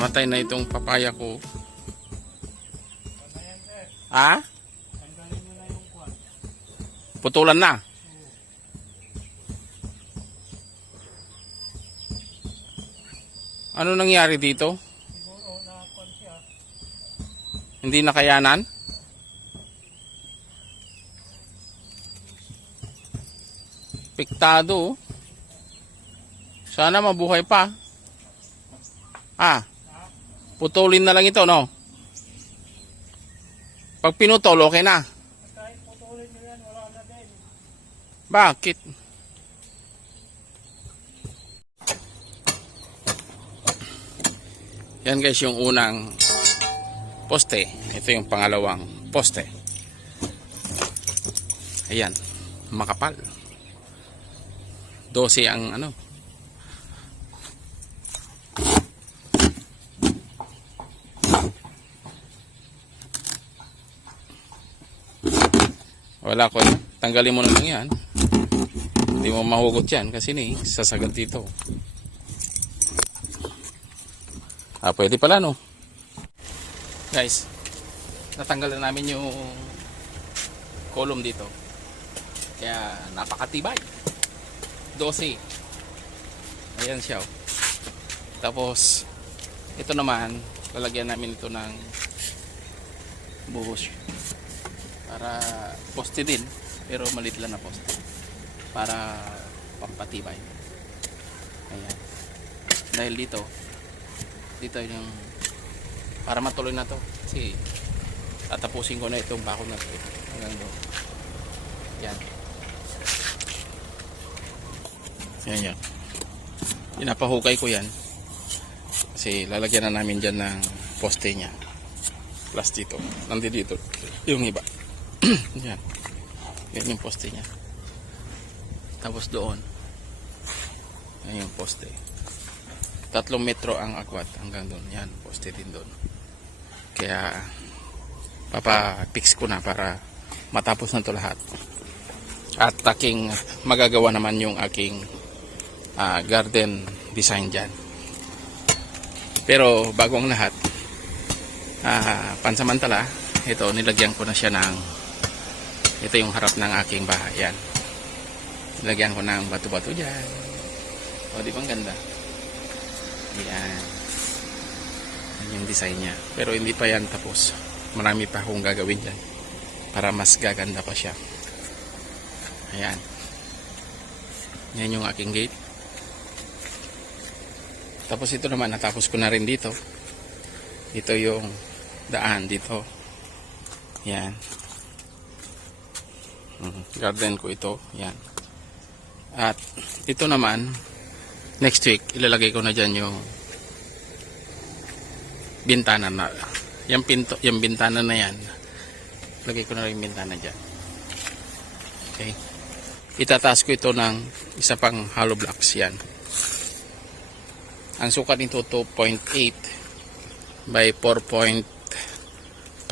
Namatay na itong papaya ko. Ha? Putulan na. Ano nangyari dito? Hindi nakayanan? Piktado. Sana mabuhay pa. Putulin na lang ito, no? Pag pinutol, okay na. Bakit? Yan guys, yung unang poste. Ito yung pangalawang poste. Ayan, makapal. 12 ang ano. Wala ko. Tanggalin mo na lang yan. Hindi mo mahugot yan kasi sasagat dito. Pwede pala, no? Guys, natanggal na namin yung column dito. Kaya napakatibay. 12. Ayan siya. Tapos ito naman, lalagyan namin ito ng buhos para poste din, pero maliit lang na poste para pampatibay. Ayan. Dahil dito yung para matuloy na to kasi tatapusin ko na itong bakod na to hanggang doon. Yan. Yan. Pinapahukay ko yan kasi lalagyan na namin dyan ng poste nya plus dito, nandito yung iba. Yan. Yan yung poste nya, tapos doon yan yung poste. 3 metro ang akwat hanggang doon. Yan, poste din doon. Kaya papa-fix ko na para matapos na to lahat. At aking magagawa naman yung aking garden design dyan. Pero bago ang lahat, pansamantala, ito nilagyan ko na siya ng, ito yung harap ng aking bahay. Yan. Nilagyan ko ng bato-bato dyan. O, di bang ganda? Yan. Yan yung design niya. Pero hindi pa yan tapos. Marami pa akong gagawin dyan para mas gaganda pa siya. Ayan. Yan yung aking gate. Tapos ito naman, natapos ko na rin dito. Ito yung daan dito. Yan. Garden ko ito. Yan. At ito naman, next week, ilalagay ko na dyan yung bintana na. Yung pinto, yung bintana na yan. Lagay ko na rin yung bintana dyan. Okay. Itataas ko ito ng isa pang hollow blocks. Yan. Ang sukat nito 2.8 by 4.5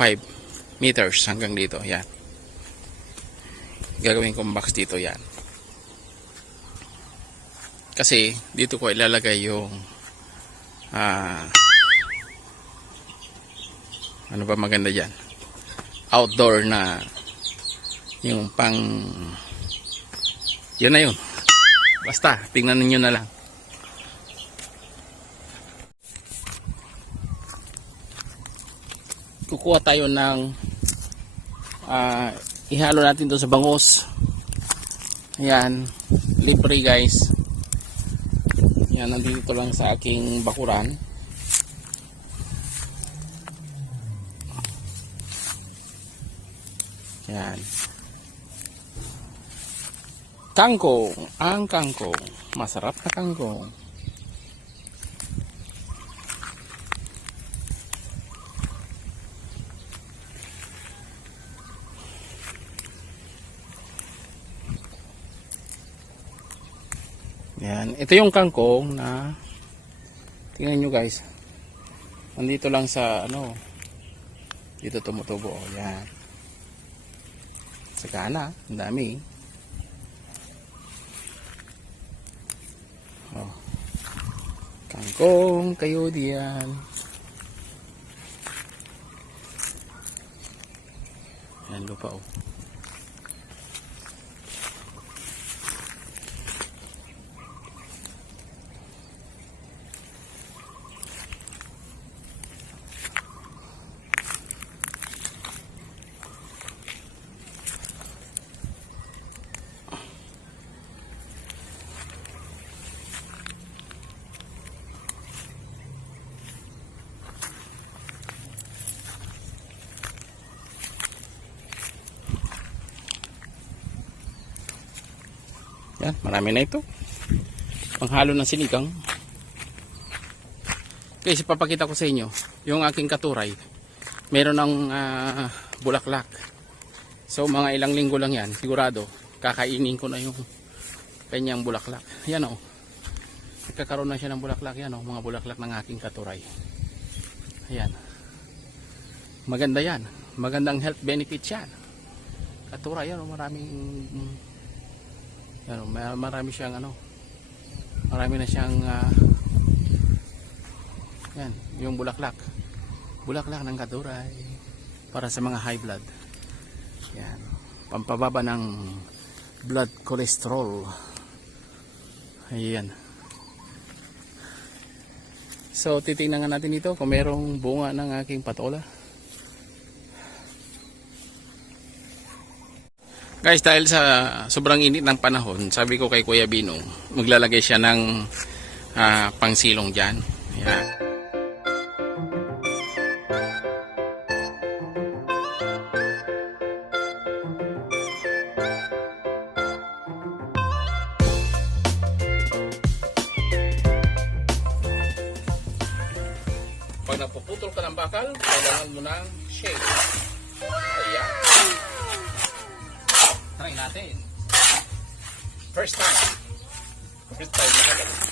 meters hanggang dito. Yan. Gagawin kong box dito. Yan. Kasi dito ko ilalagay yung ano ba maganda dyan, outdoor na yung pang, yun na yun, basta tingnan ninyo na lang. Kukuha tayo ng ihalo natin to sa bangus. Ayan, libre guys. Yan, nandito lang sa aking bakuran. Yan. Kangkong. Ang kangkong. Masarap na kangkong. Yan. Ito yung kangkong na tingnan nyo guys. Nandito lang sa ano. Dito tumutubo. Yan. Sagana. Ang dami. Oh. Kangkong kayo diyan. pa oh. Yan, marami na ito. Panghalo ng sinigang. Okay, so papakita ko sa inyo yung aking katuray. Meron ng bulaklak. So mga ilang linggo lang yan, sigurado kakainin ko na yung kanyang bulaklak. Yan o. Nagkakaroon na siya ng bulaklak. Yan o, mga bulaklak ng aking katuray. Ayan. Maganda yan. Magandang health benefits yan. Katuray yan o, maraming ano, marami siyang ano, marami na siyang yan, yung bulaklak ng katuray para sa mga high blood. Yan, pampababa ng blood cholesterol. Ayan. So titingnan natin ito kung merong bunga ng aking patola. Guys, dahil sa sobrang init ng panahon, sabi ko kay Kuya Bino, maglalagay siya ng pangsilong dyan. Ayan. Pag napuputol ka ng bakal, kailangan mo ng shade. Ayan. Try natin. First time. First time.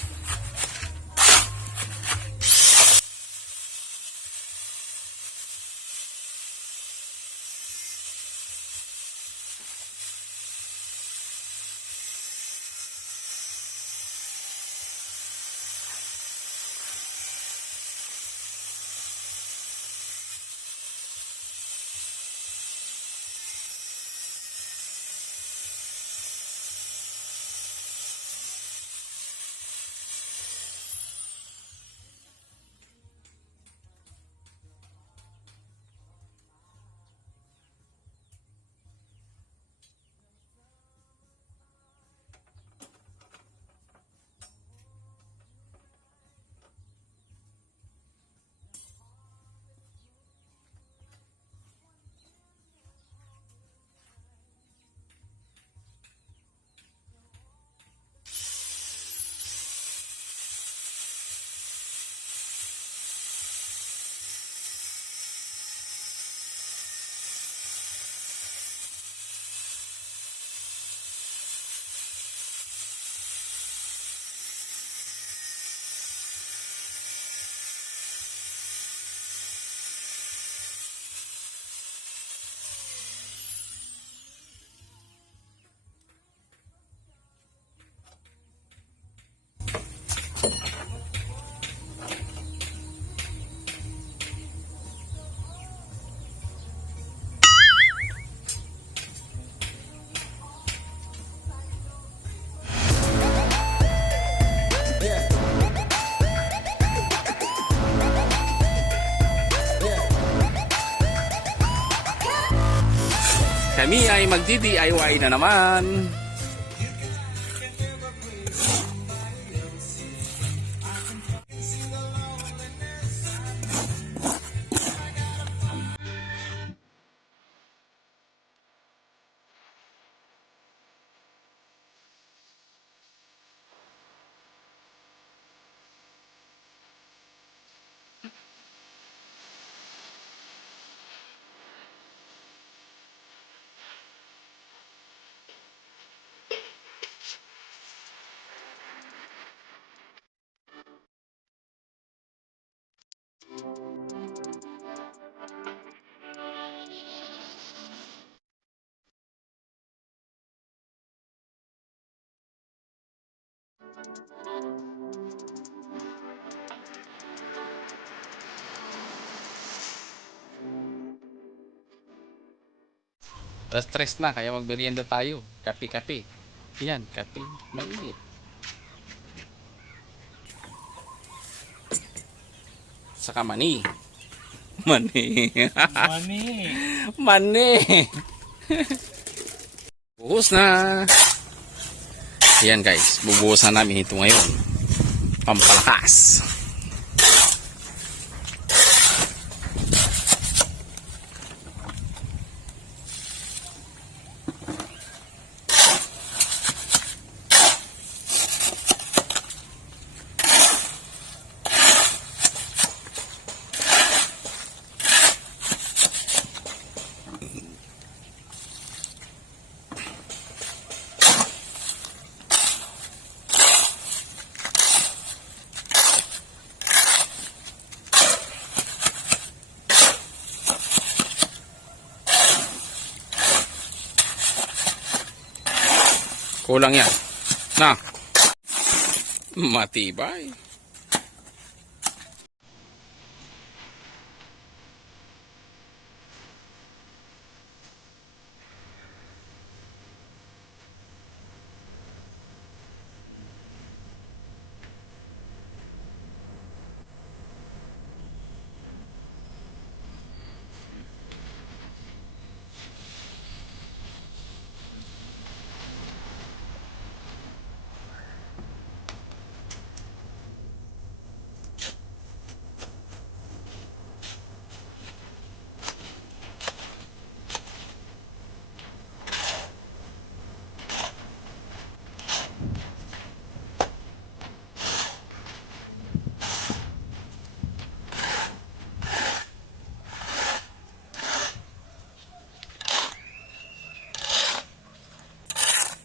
Kami ay magdi-DIY na naman. Alas 3 na, kaya magmerienda tayo. Kape-kape. Yan, kape. Mainit. Saka mani. Mani. Mani. Mani. Buhos na. Ayan guys, bubuhusan namin ito ngayon. Pampalakas. Kulang yan. Na. Matibay.